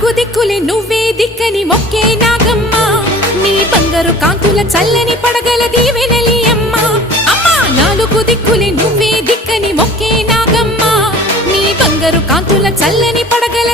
నాలుగు దిక్కులే నువ్వే దిక్కని మొక్కే నాగమ్మ నీ బంగారు కాంతుల చల్లని పడగల దీవెనలి అమ్మ అమ్మా నాలుగు దిక్కులే నువ్వే దిక్కని మొక్కే నాగమ్మ నీ బంగారు కాంతుల చల్లని పడగల